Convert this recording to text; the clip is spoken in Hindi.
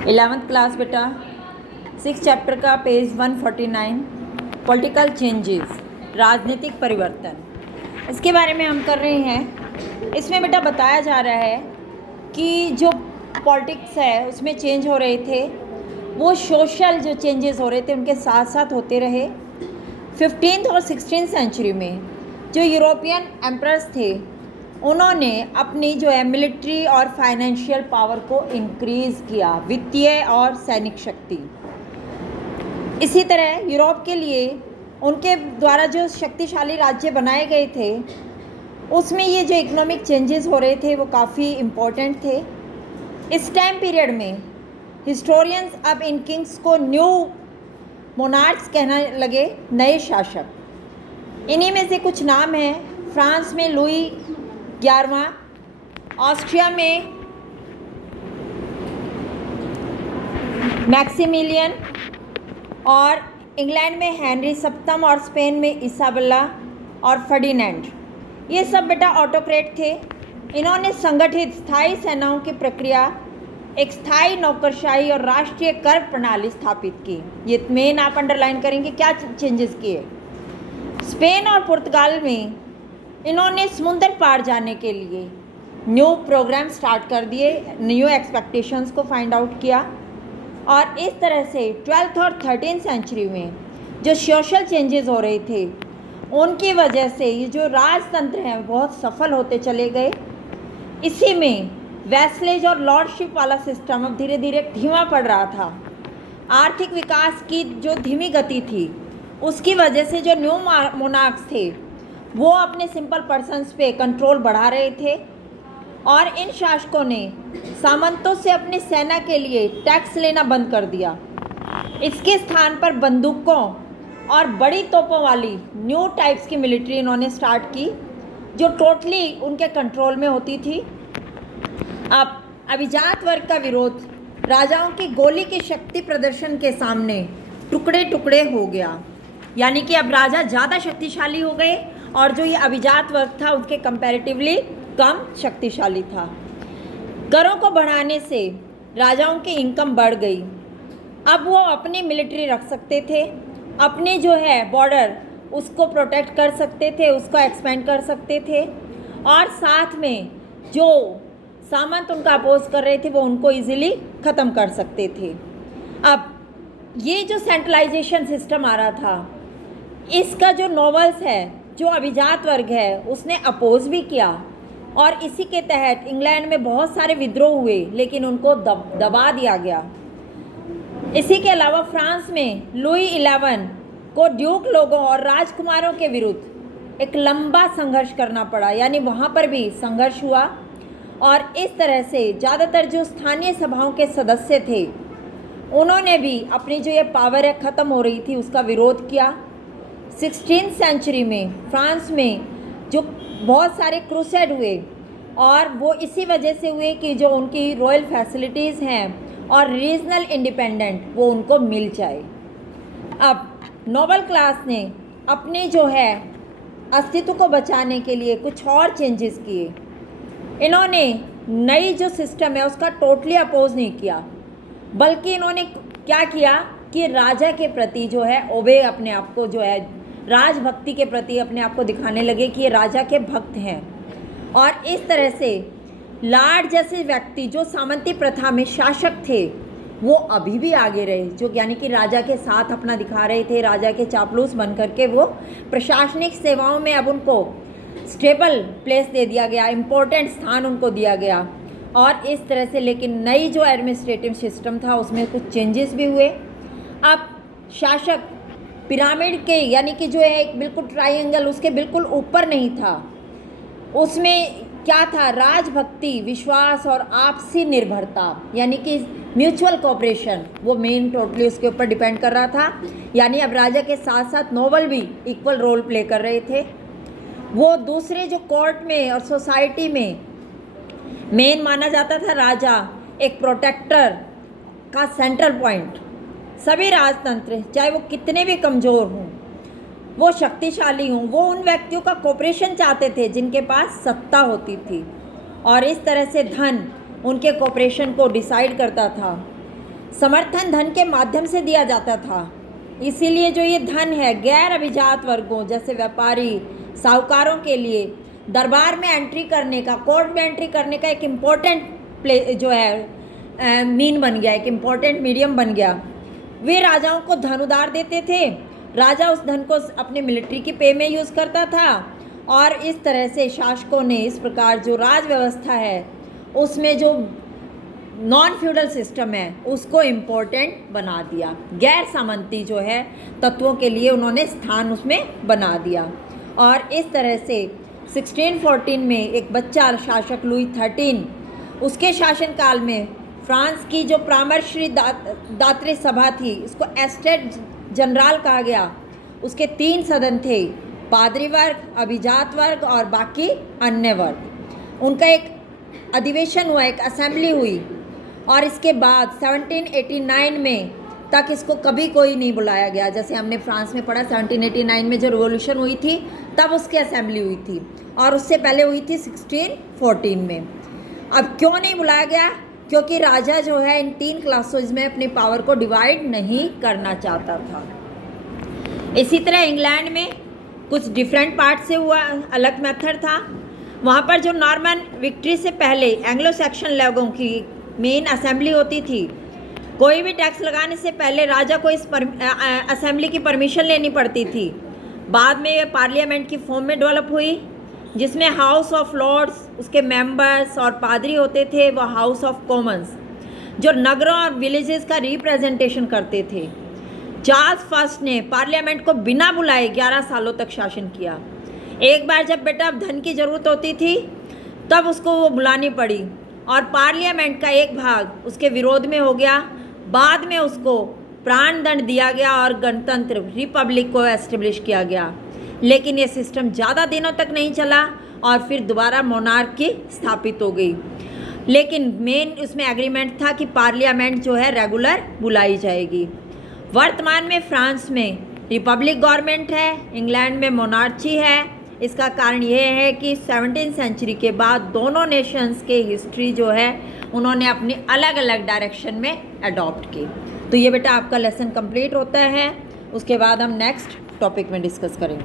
11th क्लास बेटा, 6 चैप्टर का पेज 149 पॉलिटिकल चेंजेस, राजनीतिक परिवर्तन, इसके बारे में हम कर रहे हैं। इसमें बेटा बताया जा रहा है कि जो पॉलिटिक्स है उसमें चेंज हो रहे थे, वो सोशल जो चेंजेस हो रहे थे उनके साथ साथ होते रहे। 15th और 16th सेंचुरी में जो यूरोपियन एम्परर्स थे उन्होंने अपनी जो है मिलिट्री और फाइनेंशियल पावर को इंक्रीज़ किया, वित्तीय और सैनिक शक्ति। इसी तरह यूरोप के लिए उनके द्वारा जो शक्तिशाली राज्य बनाए गए थे उसमें ये जो इकोनॉमिक चेंजेस हो रहे थे वो काफ़ी इम्पोर्टेंट थे। इस टाइम पीरियड में हिस्टोरियंस अब इन किंग्स को न्यू मोनार्क्स कहने लगे, नए शासक। इन्हीं में से कुछ नाम हैं। फ्रांस में लुई 11वां, ऑस्ट्रिया में मैक्सिमिलियन और इंग्लैंड में हेनरी 7 और स्पेन में इसाबेला और फर्डिनेंड। ये सब बेटा ऑटोक्रेट थे। इन्होंने संगठित स्थायी सेनाओं की प्रक्रिया, एक स्थायी नौकरशाही और राष्ट्रीय कर प्रणाली स्थापित की। ये मेन आप अंडरलाइन करेंगे क्या चेंजेस किए। स्पेन और पुर्तगाल में इन्होंने समुंदर पार जाने के लिए न्यू प्रोग्राम स्टार्ट कर दिए, न्यू एक्सपेक्टेशंस को फाइंड आउट किया। और इस तरह से 12th और 13th सेंचुरी में जो सोशल चेंजेस हो रहे थे उनकी वजह से ये जो राजतंत्र हैं बहुत सफल होते चले गए। इसी में वैसलेज और लॉर्डशिप वाला सिस्टम अब धीरे धीरे धीमा पड़ रहा था। आर्थिक विकास की जो धीमी गति थी उसकी वजह से जो न्यू मोनार्क्स थे वो अपने सिंपल पर्सन्स पे कंट्रोल बढ़ा रहे थे और इन शासकों ने सामंतों से अपनी सेना के लिए टैक्स लेना बंद कर दिया। इसके स्थान पर बंदूकों और बड़ी तोपों वाली न्यू टाइप्स की मिलिट्री इन्होंने स्टार्ट की जो टोटली उनके कंट्रोल में होती थी। अब अभिजात वर्ग का विरोध राजाओं की गोली की शक्ति प्रदर्शन के सामने टुकड़े टुकड़े हो गया, यानी कि अब राजा ज़्यादा शक्तिशाली हो गए और जो ये अभिजात वर्ग था उसके कंपैरेटिवली कम शक्तिशाली था। करों को बढ़ाने से राजाओं की इनकम बढ़ गई। अब वो अपनी मिलिट्री रख सकते थे, अपने जो है बॉर्डर उसको प्रोटेक्ट कर सकते थे, उसको एक्सपेंड कर सकते थे और साथ में जो सामंत उनका अपोज कर रहे थे वो उनको इजीली ख़त्म कर सकते थे। अब ये जो सेंट्रलाइजेशन सिस्टम आ रहा था इसका जो नॉवेल्स है, जो अभिजात वर्ग है उसने अपोज भी किया और इसी के तहत इंग्लैंड में बहुत सारे विद्रोह हुए लेकिन उनको दबा दिया गया। इसी के अलावा फ्रांस में लुई 11 को ड्यूक लोगों और राजकुमारों के विरुद्ध एक लंबा संघर्ष करना पड़ा, यानी वहाँ पर भी संघर्ष हुआ और इस तरह से ज़्यादातर जो स्थानीय सभाओं के सदस्य थे उन्होंने भी अपनी जो ये पावर है ख़त्म हो रही थी उसका विरोध किया। 16th सेंचुरी में फ्रांस में जो बहुत सारे क्रूसेड हुए और वो इसी वजह से हुए कि जो उनकी रॉयल फैसिलिटीज़ हैं और रीजनल इंडिपेंडेंट वो उनको मिल जाए। अब नोबल क्लास ने अपने जो है अस्तित्व को बचाने के लिए कुछ और चेंजेस किए। इन्होंने नई जो सिस्टम है उसका टोटली अपोज नहीं किया, बल्कि इन्होंने क्या किया कि राजा के प्रति जो है ओबे अपने आप को जो है राजभक्ति के प्रति अपने आप को दिखाने लगे कि ये राजा के भक्त हैं। और इस तरह से लार्ड जैसे व्यक्ति जो सामंती प्रथा में शासक थे वो अभी भी आगे रहे, जो यानी कि राजा के साथ अपना दिखा रहे थे, राजा के चापलूस बन करके वो प्रशासनिक सेवाओं में अब उनको स्टेबल प्लेस दे दिया गया, इम्पोर्टेंट स्थान उनको दिया गया। और इस तरह से लेकिन नई जो एडमिनिस्ट्रेटिव सिस्टम था उसमें कुछ चेंजेस भी हुए। अब शासक पिरामिड के यानी कि जो है एक बिल्कुल ट्रायंगल उसके बिल्कुल ऊपर नहीं था, उसमें क्या था, राजभक्ति, विश्वास और आपसी निर्भरता यानी कि म्यूचुअल कोऑपरेशन वो मेन टोटली उसके ऊपर डिपेंड कर रहा था। यानी अब राजा के साथ साथ नोबल भी इक्वल रोल प्ले कर रहे थे। वो दूसरे जो कोर्ट में और सोसाइटी में मेन माना जाता था राजा एक प्रोटेक्टर का सेंट्रल पॉइंट। सभी राजतंत्र चाहे वो कितने भी कमज़ोर हों, वो शक्तिशाली हों, वो उन व्यक्तियों का कोऑपरेशन चाहते थे जिनके पास सत्ता होती थी और इस तरह से धन उनके कोऑपरेशन को डिसाइड करता था। समर्थन धन के माध्यम से दिया जाता था। इसीलिए जो ये धन है गैर अभिजात वर्गों जैसे व्यापारी, साहूकारों के लिए दरबार में एंट्री करने का, कोर्ट में एंट्री करने का एक इम्पोर्टेंट जो है मीन बन गया, एक इम्पोर्टेंट मीडियम बन गया। वे राजाओं को धन उधार देते थे, राजा उस धन को अपने मिलिट्री की पे में यूज़ करता था और इस तरह से शासकों ने इस प्रकार जो राज व्यवस्था है उसमें जो नॉन फ्यूडल सिस्टम है उसको इम्पोर्टेंट बना दिया। गैर सामंती जो है तत्वों के लिए उन्होंने स्थान उसमें बना दिया। और इस तरह से 1614 में एक बच्चा शासक लुई 13 उसके शासनकाल में फ्रांस की जो परामर्शी दात्री सभा थी, इसको एस्टेट जनरल कहा गया, उसके 3 सदन थे, पादरी वर्ग, अभिजात वर्ग और बाकी अन्य वर्ग। उनका एक अधिवेशन हुआ, एक असेंबली हुई और इसके बाद 1789 में तक इसको कभी कोई नहीं बुलाया गया। जैसे हमने फ्रांस में पढ़ा 1789 में जो रिवॉल्यूशन हुई थी तब उसकी असेंबली हुई थी और उससे पहले हुई थी 1614 में। अब क्यों नहीं बुलाया गया? क्योंकि राजा जो है इन 3 क्लासेस में अपनी पावर को डिवाइड नहीं करना चाहता था। इसी तरह इंग्लैंड में कुछ डिफरेंट पार्ट से हुआ, अलग मेथड था। वहाँ पर जो नॉर्मन विक्ट्री से पहले एंग्लो सैक्सन लोगों की मेन असेंबली होती थी, कोई भी टैक्स लगाने से पहले राजा को इस असेंबली की परमिशन लेनी पड़ती थी। बाद में ये पार्लियामेंट की फॉर्म में डेवलप हुई जिसमें हाउस ऑफ लॉर्ड्स, उसके मेंबर्स और पादरी होते थे, वो हाउस ऑफ कॉमन्स जो नगरों और विलेजेस का रिप्रेजेंटेशन करते थे। चार्ल्स फर्स्ट ने पार्लियामेंट को बिना बुलाए 11 सालों तक शासन किया। एक बार जब बेटा धन की ज़रूरत होती थी तब उसको वो बुलानी पड़ी और पार्लियामेंट का एक भाग उसके विरोध में हो गया। बाद में उसको प्राण दंड दिया गया और गणतंत्र रिपब्लिक को एस्टेब्लिश किया गया। लेकिन ये सिस्टम ज़्यादा दिनों तक नहीं चला और फिर दोबारा मोनार्की स्थापित हो गई। लेकिन मेन उसमें एग्रीमेंट था कि पार्लियामेंट जो है रेगुलर बुलाई जाएगी। वर्तमान में फ्रांस में रिपब्लिक गवर्नमेंट है, इंग्लैंड में मोनार्ची है। इसका कारण ये है कि 17वीं सेंचुरी के बाद दोनों नेशंस के हिस्ट्री जो है उन्होंने अपनी अलग अलग डायरेक्शन में अडॉप्ट की। तो ये बेटा आपका लेसन कंप्लीट होता है। उसके बाद हम नेक्स्ट टॉपिक में डिस्कस करेंगे।